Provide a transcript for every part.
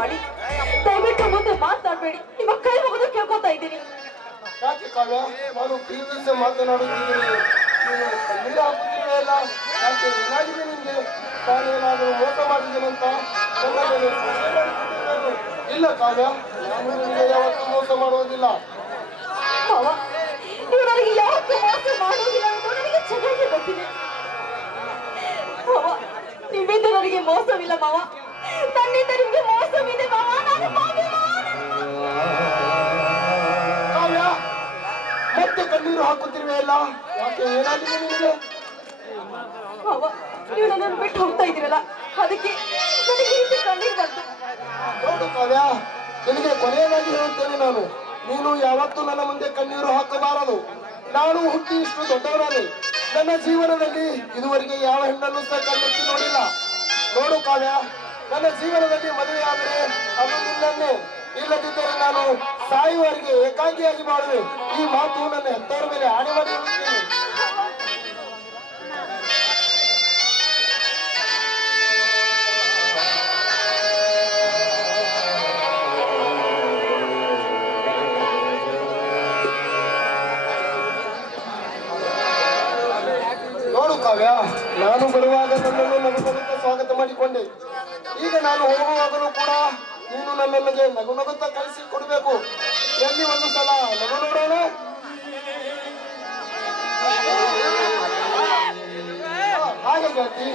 ಮಾಡಿ ದಯವಿಟ್ಟು ಮುಂದೆ ಮಾತಾಡಬೇಡಿ. ನಿಮ್ಮ ಕೈ ಮುಗಿದು ಕೇಳ್ಕೊತಾ ಇದ್ದೀನಿ. ಯಾಕೆ ಕಾವ್ಯ, ನಾನು ಪ್ರೀತಿಸಿ ಮಾತನಾಡುತ್ತಿದ್ದೀನಿ, ನೀನು ಕಣ್ಣೀರು ಹಾಕುತ್ತಿರಲಿಲ್ಲ. ಯಾಕೆ ಏನಾಗಿದೆ ನಿಮಗೆ? ನಾನೇನಾದರೂ ಮೋಸ ಮಾಡಿದ್ದೇನಂತ ನನ್ನ ಮೇಲೆ ಸಂಶಯ ಪಡುತ್ತಿದ್ದೇನೆ. ಇಲ್ಲ ಕಾವ್ಯ, ನಾನು ನಿಮಗೆ ಯಾವತ್ತೂ ಮೋಸ ಮಾಡುವುದಿಲ್ಲ. ಮಾವ, ನೀವು ನನಗೆ ಯಾವತ್ತೂ ಮೋಸ ಮಾಡುವುದಿಲ್ಲ ಎಂದು ನನಗೆ ಚೆನ್ನಾಗಿ ಗೊತ್ತಿದೆ. ಮಾವ, ನಿಮ್ಮಿಂದ ನನಗೆ ಮೋಸವಿಲ್ಲ ಮಾವ. ನನ್ನಿಂದ ನಿಮಗೆ ಮೋಸವಿದೆ ಮಾವ. ನಾನು ಪಾಪಿ ಮಾವ, ಕಾವ್ಯ, ಮತ್ತೆ ಕಣ್ಣೀರು ಹಾಕುತ್ತಿರುವೆಯಲ್ಲ, ಯಾಕೆ ಏನಾಗಿದೆ ನಿಮಗೆ? ಮಾವ, ನೀವು ನನ್ನನ್ನು ಬಿಟ್ಟು ಹೋಗ್ತಾ ಇದ್ದೀರಲ್ಲ, ಅದಕ್ಕೆ ನನಗೆ ಈ ರೀತಿ ಕಣ್ಣೀರು ಬಂತು. ನೋಡು ಕಾವ್ಯ, ನಿನಗೆ ಕೊನೆಯದಾಗಿ ಹೇಳುತ್ತೇನೆ ನಾನು, ನೀನು ಯಾವತ್ತೂ ನನ್ನ ಮುಂದೆ ಕಣ್ಣೀರು ಹಾಕಬಾರದು. ನಾನು ಹುಟ್ಟಿ ಇಷ್ಟು ದೊಡ್ಡವರಾದೆ. ನನ್ನ ಜೀವನದಲ್ಲಿ ಇದುವರೆಗೆ ಯಾವ ಹೆಣ್ಣನ್ನು ಸಹ ಕಣ್ಣೆತ್ತಿ ನೋಡಿಲ್ಲ. ನೋಡು ಕಾವ್ಯ, ನನ್ನ ಜೀವನದಲ್ಲಿ ಮದುವೆ ಆದರೆ ಅದು ನಿನ್ನನ್ನೇ, ಇಲ್ಲದಿದ್ದರೆ ನಾನು ಸಾಯುವವರೆಗೆ ಏಕಾಂಗಿಯಾಗಿ ಬಾಳುವೆ. ಈ ಮಾತು ನನ್ನ ಹೆತ್ತವರ ಮೇಲೆ ಆಣೆ ಮಾಡಿ ಹೇಳುತ್ತೇನೆ. ನೋಡು ಕಾವ್ಯ, ನಾನು ಬರುವಾಗ ನನ್ನನ್ನು ನಗುನಗುತ್ತಾ ಸ್ವಾಗತ ಮಾಡಿಕೊಂಡೆ. ಈಗ ನಾನು ಹೋಗುವಾಗಲೂ ಕೂಡ ನೀನು ನನ್ನೊಂದಿಗೆ ನಗುನಗುತ್ತಾ ಕಳಿಸಿ ಕೊಡಬೇಕು. ಎಲ್ಲಿ ಒಂದು ಸಲ ನಗು ನೋಡೋಣ. ಹಾಗೆ ಗೆಳತಿ,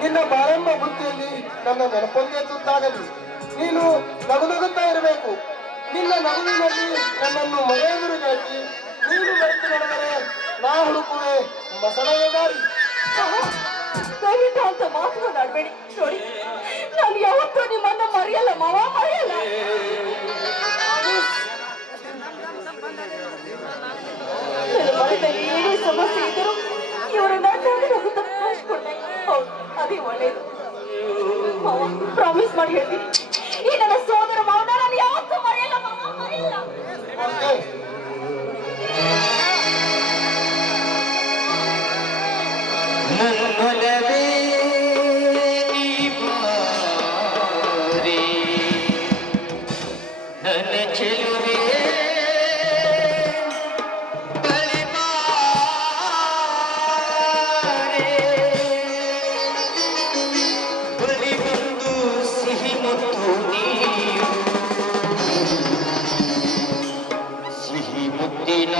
ನಿನ್ನ ಬಾರೆಂಬ ಬುದ್ಧಿಯಲ್ಲಿ ನನ್ನ ನೆನಪೊಂದೇ ತುತ್ತಾಗಲಿ. ನೀನು ನಗುನಗುತ್ತಾ ಇರಬೇಕು. ನಿನ್ನ ನಗುವಿನಲ್ಲಿ ನನ್ನನ್ನು ಮರೆಯುವುದು ಗೆಳತಿ. ನೀನು ಮರೆತು ನಡೆದರೆ ನಾ ಹುಡುಕುವೆ ಮಸಣದ ದಾರಿ. ದಯವಿಟ್ಟು ಅಂತ ಮಾತುಗಳಾಡಬೇಡಿ. ನೋಡಿ, ನಾನು ಯಾವತ್ತೂ ನಿಮ್ಮನ್ನ ಮರೆಯಲ್ಲ ಮಾವ, ಮರೆಯಲ್ಲ. ನನ್ನ ಮನದಲ್ಲಿ ಏನೇ ಸಮಸ್ಯೆ ಇದ್ದರೂ ಇವರು ನನ್ನಾಗಿ ನಗುತ್ತಾ ಕಳಿಸ್ಕೊಟ್ಟೆ. ಹೌದು, ಅದೇ ಒಳ್ಳೇದು ಮಾವ. ಪ್ರಾಮಿಸ್ ಮಾಡಿ ಹೇಳ್ತೀನಿ, ಈ ನನ್ನ ಸೋದರ ಮಾವನ ನಾನು ಯಾವತ್ತೂ ಮರೆಯಲ್ಲ ಮಾವ, ಮರೆಯಲ್ಲ. ನನ್ನೊಲವೇ ನೀ ಬಾರೆ, ನನ್ನ ಚೆಲುವೆ ಬಳಿ ಬಾರೆ, ಬಳಿ ಬಂದು ಸಿಹಿ ಮುತ್ತು ನೀರು, ಸಿಹಿ ಮುತ್ತಿನ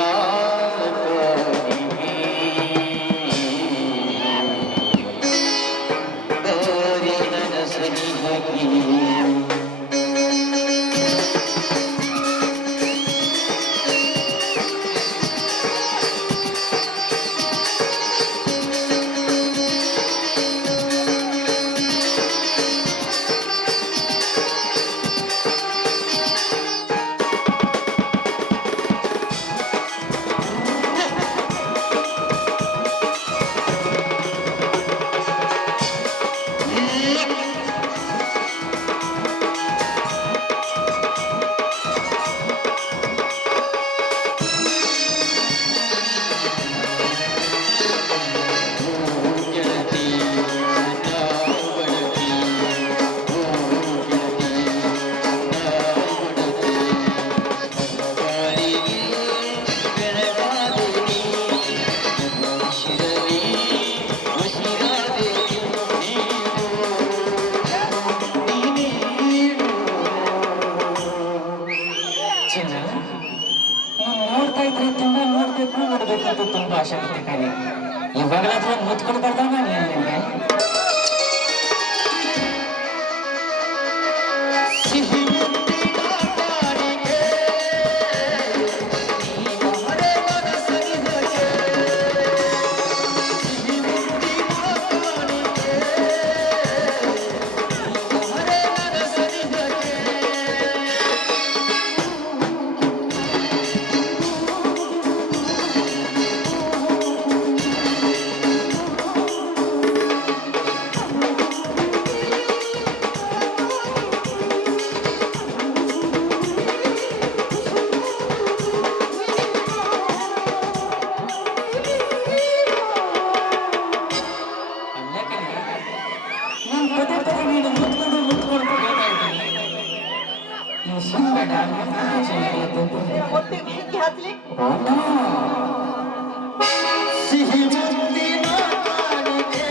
ನಿನ್ನ ಮುತ್ತಿಗೆ ಬೆಂಕಿ ಹಚ್ಚಲಿ. ಸಿಹಿ ಮುತ್ತಿನ ಕಾಣಿಕೆ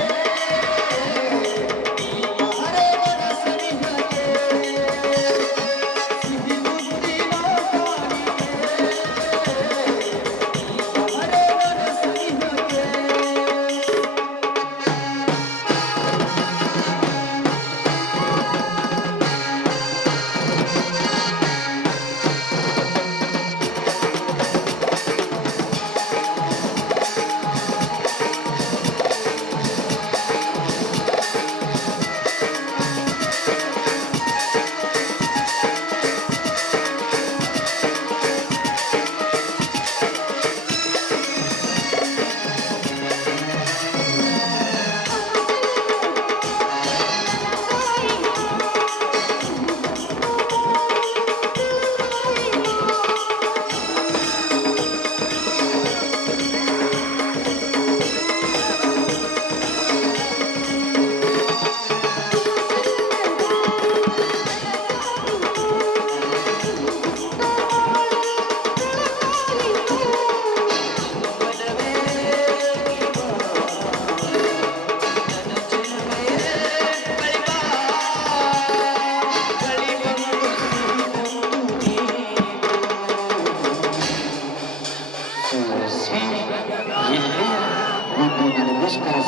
ಈ ಮರೆಯದ ಸನಿಹಕ್ಕೆ. ಸಿಹಿ ಮುತ್ತಿನ ಕಾಣಿಕೆ ಈ ಮರೆಯದ ಸನಿಹಕ್ಕೆ.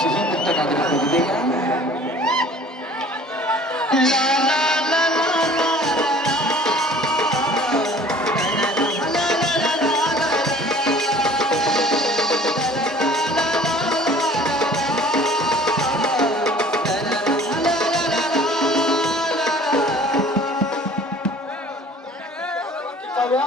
ಸಿಹಿ ಮುತ್ತನಾದರೂ ಹೋಗಿದೆಯಾ? ಕಾವ್ಯ